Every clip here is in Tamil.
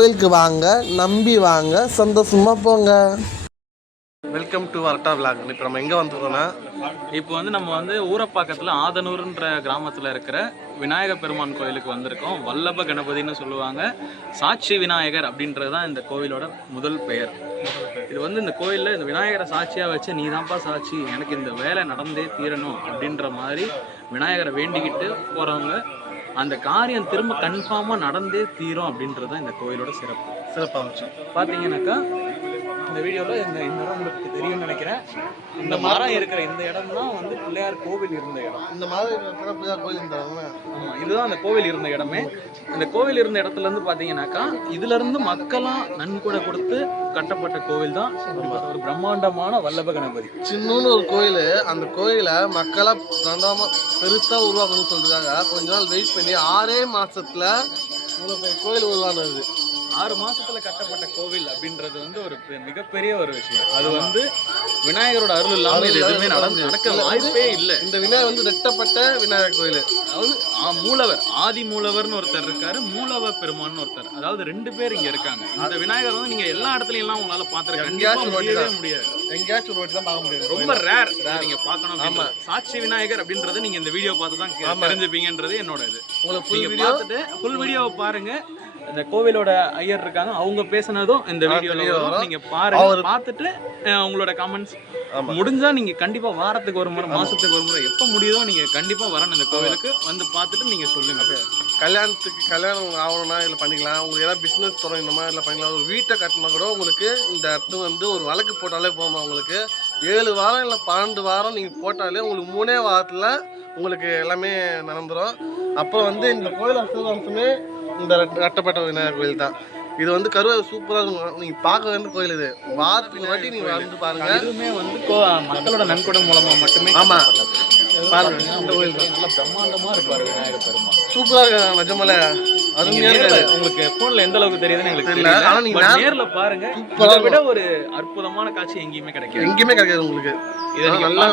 கோயிலுக்கு வாங்க, நம்பி வாங்க, சந்தோஷமா போங்க. வெல்கம் டு வரட்டா விளாக். இப்போ நம்ம எங்கே வந்துருக்கோம்னா, இப்போ நம்ம ஊரப்பாக்கத்தில் ஆதனூர்ன்ற கிராமத்தில் இருக்கிற விநாயக பெருமான் கோயிலுக்கு வந்திருக்கோம். வல்லப கணபதினு சொல்லுவாங்க. சாட்சி விநாயகர் அப்படின்றது தான் இந்த கோவிலோட முதல் பெயர். இது இந்த கோயிலில் இந்த விநாயகரை சாட்சியாக வச்சு, நீ தான்ப்பா சாட்சி, எனக்கு இந்த வேலை நடந்தே தீரணும் அப்படின்ற மாதிரி விநாயகரை வேண்டிக்கிட்டு போகிறவங்க அந்த காரியம் திரும்ப கன்ஃபார்மாக நடந்தே தீரும் அப்படின்றது தான் இந்த கோயிலோட சிறப்பம்சம். பார்த்தீங்கன்னாக்கா இந்த வீடியோவில் இந்த இடம் உங்களுக்கு தெரியும்னு நினைக்கிறேன். இந்த மரம் இருக்கிற இந்த இடம் தான் பிள்ளையார் கோவில் இருந்த இடம். இந்த மாதிரி பிள்ளையார் கோவில் இருந்த இடம். ஆமாம், இதுதான் அந்த கோவில் இருந்த இடமே. இந்த கோவில் இருந்த இடத்துலேருந்து பார்த்தீங்கன்னாக்கா இதுலேருந்து மக்களாக நன்கொடை கொடுத்து கட்டப்பட்ட கோவில் தான் ஒரு பிரம்மாண்டமான வல்லப கணபதி. சின்னன்னு ஒரு கோயில். அந்த கோயிலை மக்களாக பெருசாக உருவாக்கணும்னு சொல்லிருக்காங்க. கொஞ்ச நாள் வெயிட் பண்ணி 6 மாசத்துல கோயில் உருவானது. 6 மாசத்துல கட்டப்பட்ட கோவில் அப்படின்றது ஒரு மிகப்பெரிய ஒரு விஷயம். அது விநாயகரோட அருள் இல்லாம இது எதுவுமே நடக்க வாய்ப்பே இல்லை. இந்த விநாயகர் ரெட்டப்பட்ட விநாயகர் கோயில். அதாவது மூலவர், ஆதி மூலவர்னு ஒருத்தர் இருக்காரு, மூலவ பெருமான்னு ஒருத்தர். அதாவது 2 பேர் இங்க இருக்காங்க. இந்த விநாயகர் நீங்க எல்லா இடத்துலயும் எல்லாம் உங்களால பாத்துருக்கீங்க முடியாது. எங்கேயாச்சும் ஒரு வாட்டி தான் பார்க்க முடியாது. ரொம்ப ரேர் நீங்க பாக்கணும். சாட்சி விநாயகர் அப்படின்றது நீங்க இந்த வீடியோ பார்த்து தான் தெரிஞ்சுப்பீங்கன்றது என்னோட இது. உங்களுக்கு பார்த்துட்டு ஃபுல் வீடியோவை பாருங்க. இந்த கோவிலோட ஐயர் இருக்காங்க, அவங்க பேசினதும் இந்த வீடியோல நீங்க பாருங்க. பார்த்துட்டு உங்களோட கமெண்ட்ஸ் முடிஞ்சா நீங்க கண்டிப்பா வாரத்துக்கு ஒரு முறை, மாசத்துக்கு ஒரு முறை, எப்ப முடியுதோ நீங்க கண்டிப்பா வரணும் இந்த கோவிலுக்கு. பார்த்துட்டு நீங்க சொல்லுங்க. கல்யாணம் ஆகணும்னா இதில் பண்ணிக்கலாம். உங்களுக்கு ஏதாவது பிஸ்னஸ் தொடங்கணுமா இல்லை பண்ணிக்கலாம். ஒரு வீட்டை கட்டினா கூட உங்களுக்கு இந்த இடத்துல ஒரு வழக்கு போட்டாலே போகுமா. உங்களுக்கு 7 வாரம் இல்லை 12 வாரம் நீங்கள் போட்டாலே உங்களுக்கு 3 வாரத்தில் உங்களுக்கு எல்லாமே நடந்துடும். அப்போ இந்த கோயில் அம்சமே இந்த கட்டப்பட்ட விநாயகர் கோயில் தான். இது கருவறை சூப்பராக இருக்கும். நீங்கள் பார்க்க வேண்டிய கோயில் இது. வாரத்துக்கு ஒரு வாட்டி நீங்கள் வந்து பாருங்க. இதுவுமே மக்களோட நன்கொடை மூலமா மட்டுமே. ஆமாம், பாருங்க இந்த கோயில் நல்லா பிரம்மாண்டமா இருப்பாரு விநாயகர் பெருமாள். சூப்பரா இருக்கு. நிஜமாலே அருமையா இருக்கு. உங்களுக்கு போன்ல எந்த அளவுக்கு தெரியுதுன்னு எனக்கு தெரியல. ஆனா நீங்க நேர்ல பாருங்க. இதை விட ஒரு அற்புதமான காட்சி எங்கேயுமே கிடைக்காது உங்களுக்கு. இதை நீங்க நல்லா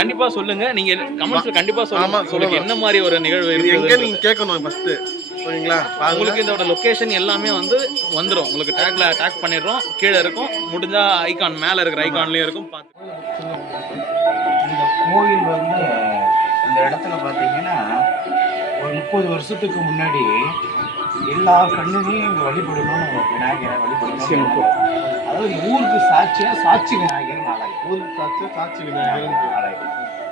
கண்டிப்பா சொல்லுங்க. நீங்க கமெண்ட்ஸ்ல கண்டிப்பா சொல்லுங்க என்ன மாதிரி ஒரு நிகழ்வு எங்க நீங்க கேட்கணும் ஃபர்ஸ்ட். சரிங்களா? உங்களுக்கு இதோட லொகேஷன் எல்லாமே வந்துரும். உங்களுக்கு டேக் பண்ணிடுறோம். கீழே இருக்கும். முடிஞ்சா ஐகான் மேல இருக்கிற ஐகான்லயும் இருக்கும். இந்த கோயில் இந்த இடத்துல பார்த்தீங்கன்னா ஒரு 30 வருஷத்துக்கு முன்னாடி எல்லா கண்ணுலையும் இங்கே வழிபடணும்னு விநாயகரை வழிபடணும். அதாவது ஊருக்கு சாட்சியா சாட்சி விநாயகர் ஆலயம். ஊருக்கு சாட்சியா சாட்சி விநாயகர் ஆலயம்.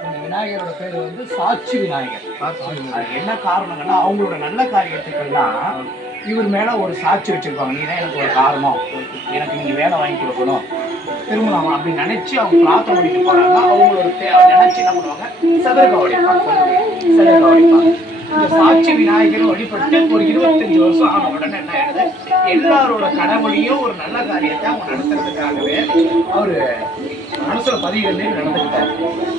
இந்த விநாயகரோட பேர் சாட்சி விநாயகர். என்ன காரணங்கன்னா அவங்களோட நல்ல காரியத்துக்கெல்லாம் இவர் மேல ஒரு சாட்சி வச்சிருப்பாங்க. நீ தான் எனக்கு ஒரு காரணம், எனக்கு நீங்க வேலை வாங்கி கொடுக்கணும், திருமணம் அப்படின்னு நினைச்சு அவங்க பிரார்த்தனை பண்ணிட்டு போறாங்க. அவங்களோட நினைச்சு என்ன பண்ணுவாங்க, சதர்க வடிப்பாங்க. இந்த சாட்சி விநாயகர் வழிபட்டு ஒரு 25 வருஷம் ஆன உடனே என்ன ஆயிடுது, எல்லாரோட கடவுளையும் ஒரு நல்ல காரியத்தை அவங்க நடத்துறதுக்காகவே அவரு மனசுல பதிவுகளே நடந்துக்கிட்டாரு.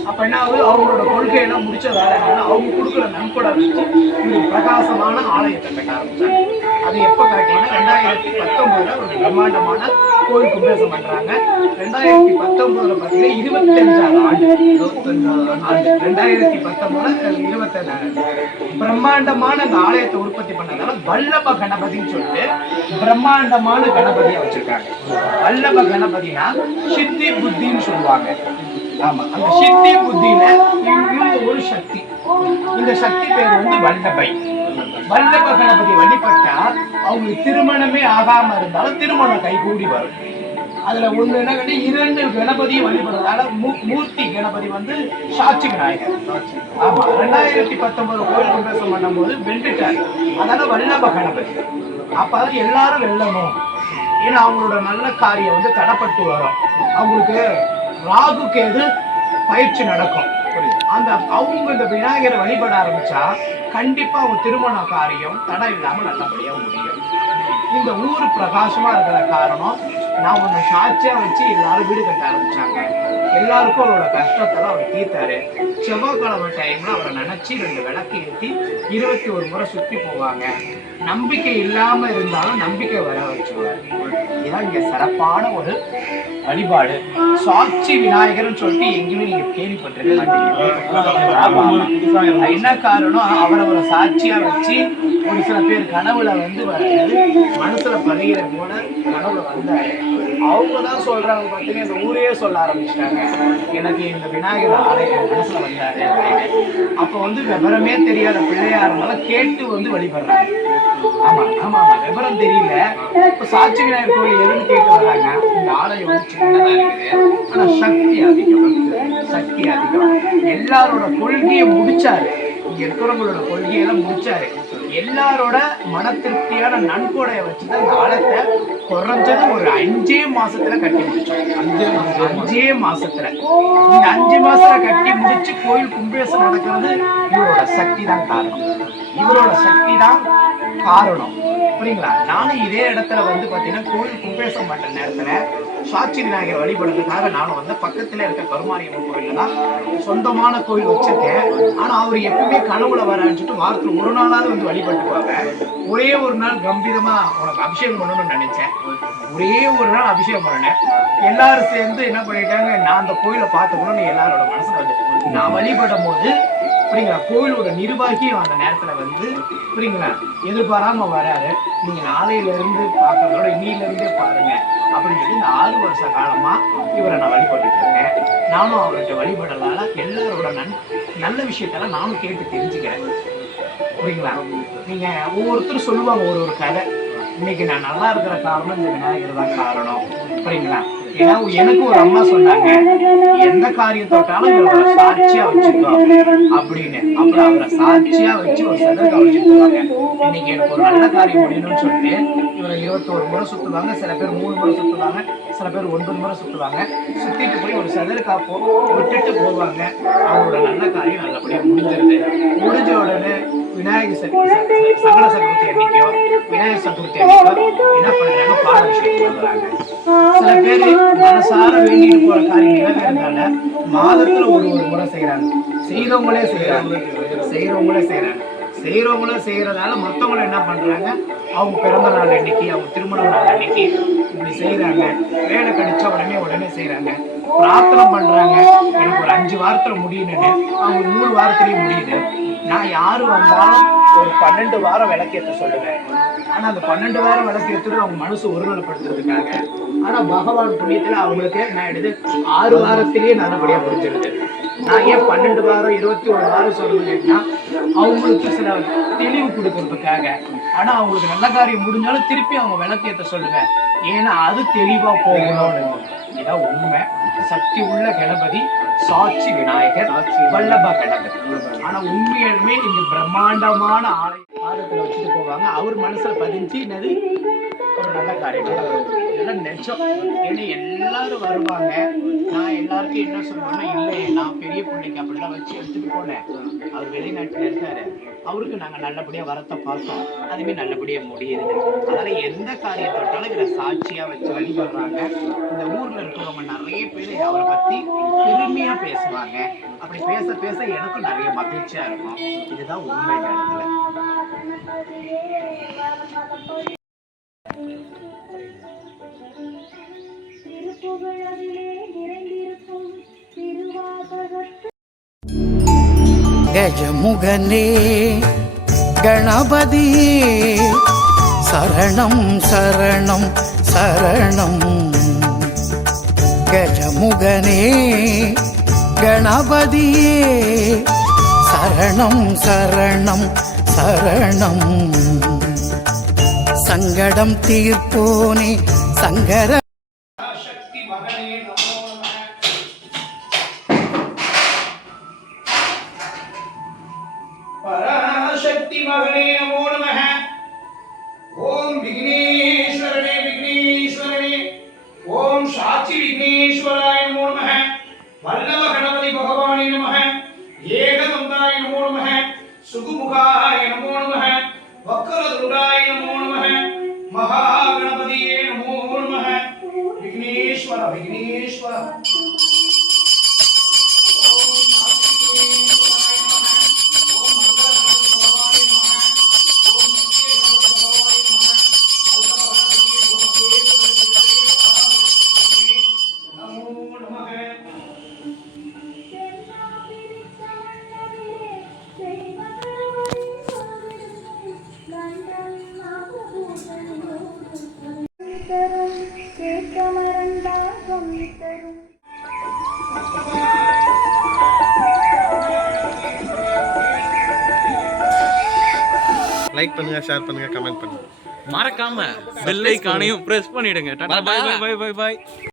அப்ப என்ன ஆகுது, அவங்களோட கொள்கையெல்லாம் முடிச்ச வேலை என்னன்னா அவங்க கொடுக்குற நன்கொடை வச்சு ஒரு பிரகாசமான ஆலயத்தை கட்ட ஆரம்பிச்சாங்க. அது எப்ப கரெக்டான 2019 ஒரு பிரம்மாண்டமான கோயில் கும்பேசம் பண்றாங்க. 2019 பார்த்தீங்கன்னா 25ஆவது ஆண்டு 2019 25 பிரம்மாண்டமான அந்த ஆலயத்தை உற்பத்தி பண்ணதால வல்லப கணபதின்னு சொல்லிட்டு பிரம்மாண்டமான கணபதியை வச்சிருக்காங்க. வல்லப கணபதினா சித்தி புத்தின்னு சொல்லுவாங்க. ஆமா, அந்த சித்தி புத்தியில ஒரு சக்தி. இந்த சக்தி பேர் வல்லபை. வல்லப கணபதி வழிபட்டா அவங்களுக்கு திருமணமே ஆகாம இருந்தாலும் திருமணம் கைகூடி வரும். அதுல ஒண்ணு என்ன, 2 கணபதியும் வழிபடுறதால மூர்த்தி கணபதி சாட்சி விநாயகர். ஆமா, 2019 கோயில் கும்பேசம் பண்ணும் போது வென்றுட்டாரு. அதனால வல்லப கணபதி. அப்ப எல்லாரும் வெல்லணும். ஏன்னா அவங்களோட நல்ல காரியம் தடப்பட்டு வரும். அவங்களுக்கு ராகு கேது பயிற்சி நடக்கும். அவங்க இந்த விநாயகரை வழிபட ஆரம்பிச்சா கண்டிப்பா அவங்க திருமண காரியம் தடை இல்லாம நல்லபடியா முடியும். இந்த ஊர் பிரகாசமா இருக்கிற காரணம் நான் ஒன்னு சாட்சியா வச்சு எல்லாரும் வீடு கட்ட ஆரம்பிச்சாங்க. எல்லாருக்கும் அவரோட கஷ்டத்தெல்லாம் அவர் தீர்த்தாரு. செவ்வாய்க்கிழமை டைம்ல அவரை நினைச்சு 2 விளக்கு ஏற்றி 21 முறை சுற்றி போவாங்க. நம்பிக்கை இல்லாம இருந்தாலும் நம்பிக்கை வர வச்சுருவாரு. இதுதான் இங்க சிறப்பான ஒரு வழிபாடு. சாட்சி விநாயகர்னு சொல்லிட்டு எங்கேயுமே நீங்க கேள்விப்பட்டிருக்க மாட்டீங்க. ஆமா. என்ன காரணம், அவரை சாட்சியா வச்சு ஒரு சில பேர் கனவுல வந்து மனசுல பதிகிற போல கனவுல வந்தாரு. அவங்க தான் சொல்றாங்க பார்த்தீங்கன்னா, இந்த ஊரே சொல்ல ஆரம்பிச்சிட்டாங்க, எனக்கு இந்த விநாயகர் ஆலயம் மனசுல வந்தாரு அப்படின்னு. அப்ப வந்து விவரமே தெரியாத பிள்ளையா இருந்தாலும் கேட்டு வந்து வழிபடுறாங்க. ஆமா ஆமா ஆமா, விவரம் தெரியல. இப்ப சாட்சி விநாயகர் கோயில் எதுன்னு கேட்டு வர்றாங்க. இந்த ஆலயம் வந்து சின்னதா இருக்குது, ஆனா சக்தி அதிகம், சக்தி அதிகம். எல்லாரோட கொள்கையை முடிச்சாரு, இங்க இருக்கிறவங்களோட கொள்கையெல்லாம் முடிச்சாரு. எல்லாரோட மன திருப்தியான நன்கொடையை வச்சுதான் இந்த ஆலயத்தை குறைஞ்சது ஒரு 5 மாசத்துல கட்டி முடிச்சோம். 5 மாசத்துல, இந்த 5 மாசத்துல கட்டி முடிச்சு கோயில் கும்பேசம் நடக்கிறது இவரோட சக்தி தான் காரணம். இவரோட சக்தி தான் காரணம். புரியுங்களா? நானும் இதே இடத்துல வந்து பாத்தீங்கன்னா கோயில் கும்பேசம் பண்ற நேரத்துல சாட்சி விநாயகர் வழிபடுறதுக்காக நானும் வந்து பக்கத்துல இருக்க கருமாரியம்மன் கோயில்ல தான் சொந்தமான கோயில் வச்சிருக்கேன். ஆனா அவர் எப்பவுமே கனவுல வரான்னு வாரத்துல ஒரு நாளாவது வந்து வழிபட்டுவாங்க. ஒரே ஒரு நாள் கம்பீரமா உனக்கு அபிஷேகம் பண்ணணும்னு நினைச்சேன். ஒரே ஒரு நாள் அபிஷேகம் பண்ணேன். எல்லாரும் சேர்ந்து என்ன பண்ணிட்டாங்க, நான் அந்த கோயிலை பார்த்துக்கணும்னு எல்லாரோட மனசுல வந்து நான் வழிபடும் போது புரியுங்களா, கோயிலோட நிர்வாகியும் அந்த நேரத்துல வந்து புரியுங்களா எதிர்பாராம வராரு. நீங்க நாளையில இருந்து பார்க்கறதோட இன்னில இருந்தே பாருங்க அப்படின்னு சொல்லி இந்த 6 வருஷ காலமா இவரை நான் வழிபட்டு இருக்கேன். நானும் அவர்கிட்ட வழிபடலால எல்லாரோட நல்ல விஷயத்தெல்லாம் நானும் கேட்டு தெரிஞ்சுக்கிறேன். புரியுங்களா? நீங்க ஒவ்வொருத்தரும் சொல்லுவாங்க ஒரு கதை. இன்னைக்கு நான் நல்லா இருக்கிற காரணம் இந்த விநாயகர் தான் காரணம். புரியுங்களா? ஏன்னா எனக்கு ஒரு அம்மா சொன்னாங்க, எந்த காரியம் தொட்டாலும் இவரை சாட்சியா வச்சுக்கோ அப்படின்னு. அப்புறம் அவரை சாட்சியா வச்சு ஒரு சதவீதம் வச்சுருவாங்க. இன்னைக்கு எனக்கு ஒரு நல்ல காரியம் முடியணும்னு சொல்லிட்டு இவரை 21 முறை சுத்துவாங்க. சில பேர் 3 முறை சுத்துவாங்க, சில பேர் 9 முறை சுத்துவாங்க. சுத்திட்டு போய் ஒரு சதறு காப்போ விட்டுட்டு போவாங்க. அவங்களோட நல்ல காரியம் நல்லபடியா முடிஞ்சிருது. முடிஞ்ச உடனே விநாயகர் சங்கட சதுர்த்தி அன்னைக்கோ விநாயகர் சதுர்த்தி அன்னைக்கோ என்ன பண்றாங்க, பாலாபிஷேகம் பண்றாங்க. சில பேர் மனசார வேண்டிட்டு போற காரியம் நிறைவேறதால மாதத்துல ஒரு முறை செய்யறாங்க. செய்யறவங்களே செய்யறதால மத்தவங்களும் என்ன பண்றாங்க, அவங்க பிறந்த நாள் அன்னைக்கு, அவங்க திருமண நாள் அன்னைக்கு இப்படி செய்யறாங்க. வேலை கிடைச்ச உடனே செய்யறாங்க. பிரார்த்தனை பண்றாங்க, எனக்கு ஒரு 5 வாரத்துல முடியணுன்னு. அவங்க 3 வாரத்திலேயே முடியுது. நான் யாரு வந்தாலும் ஒரு 12 வாரம் விளக்கேற்ற சொல்லுவேன். ஆனா அந்த 12 வாரம் விளக்கேற்றது அவங்க மனசு ஒருநிலைப்படுத்துறதுக்காக. ஆனா பகவான் புண்ணியத்துல அவங்களுக்கு நான் எடுத்து 6 வாரத்திலேயே நல்லபடியா புரிஞ்சிருது. நான் ஏன் 12 வாரம் 21 வாரம் சொல்றேன்னா அவங்களுக்கு சில தெளிவு கொடுக்கறதுக்காக. ஆனா அவங்களுக்கு நல்ல காரியம் முடிஞ்சாலும் திருப்பி அவங்க விளக்கேற்ற சொல்லுவேன். ஏன்னா அது தெளிவா போகணும்னு. இதான் உண்மை. சக்தி உள்ள கணபதி சாட்சி விநாயகர், வல்லப கணபதி. ஆனா உண்மையாலுமே இந்த பிரம்மாண்டமான ஆலய பாதத்துல வச்சுட்டு போவாங்க. அவர் மனசுல பதிஞ்சு என்னது ஒரு நல்ல காரியம். இதெல்லாம் நிஜம். ஏன்னா எல்லாரும் வருவாங்க. நான் எல்லாருக்கும் என்ன சொல்லுவேன்னா, இல்லை நான் பெரிய பிள்ளைக்கு அப்படிலாம் வச்சு எடுத்துட்டு போனேன். அவர் வெளிநாட்டுல இருக்காரு, அவருக்கு நாங்க நல்லபடியா வரத்தை பார்த்தோம். அதுவே நல்லபடியா முடியுது. அதனால எந்த காரியம் தொட்டாலும் இவரை சாட்சியா வச்சு வழிபடுறாங்க. இந்த ஊர்ல இருக்கிறவங்க நிறைய பேர் அவரை பத்தி பெருமையா பேசுவாங்க. அப்படி பேச எனக்கும் நிறைய மகிழ்ச்சியா இருக்கும். இதுதான் உண்மை இடத்துல. கஜமுகனே கணபதியே சரணம் சரணம் சரணம். கஜமுகனே கணபதியே சரணம் சரணம் சரணம். சங்கடம் தீர்ப்போனே சங்கர பராசக்தி மகனே நமோ நமः. ஓம் விக்னேஸ்வரனே விக்னேஸ்வரனே. ஓம் சாட்சி விக்னேஸ்வராய நமோ நமः. வல்லப கணபதி பகவானே நமः. ஏகதந்தாய நமோ நமः. சுகுமுகாய நமோ நமः. வக்கரதுண்டாய நமோ நமः. மகாகணபதியே நமோ நமः. விக்னேஸ்வர விக்னேஸ்வர. லைக் பண்ணுங்க, ஷேர் பண்ணுங்க, கமெண்ட் பண்ணுங்க. மறக்காம பெல் ஐகானையும் பிரஸ் பண்ணிடுங்க. டாடா, bye bye bye bye by.